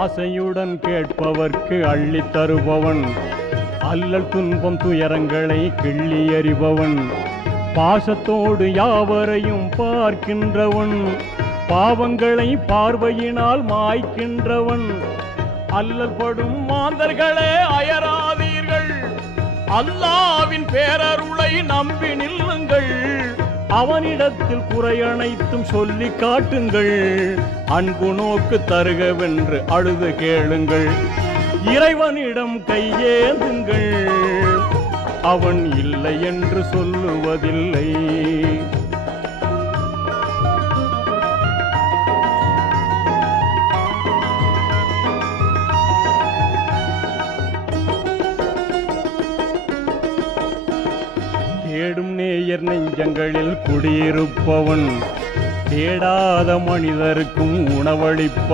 ஆசையுடன் கேட்பவர்க்கு அள்ளித் தருபவன், அல்லல் துன்பம் துயரங்களை கிள்ளி எறிபவன், பாசத்தோடு யாவரையும் பார்க்கின்றவன், பாவங்களை பார்வையினால் மாய்க்கின்றவன். அல்லல் படும் மாந்தர்களே அயராதீர்கள், அல்லாவின் பேரருளை நம்பி நில்லுங்கள், அவனிடத்தில் குறையனைத்தும் சொல்லி காட்டுங்கள், அன்பு நோக்கு தருகவென்று அழுது கேளுங்கள், இறைவனிடம் கையேந்துங்கள், அவன் இல்லை என்று சொல்லுவதில்லை. தேடும் நேயர் நெஞ்சங்களில் குடியிருப்பவன், தேடாத மனிதருக்கும் உணவளிப்பவன்.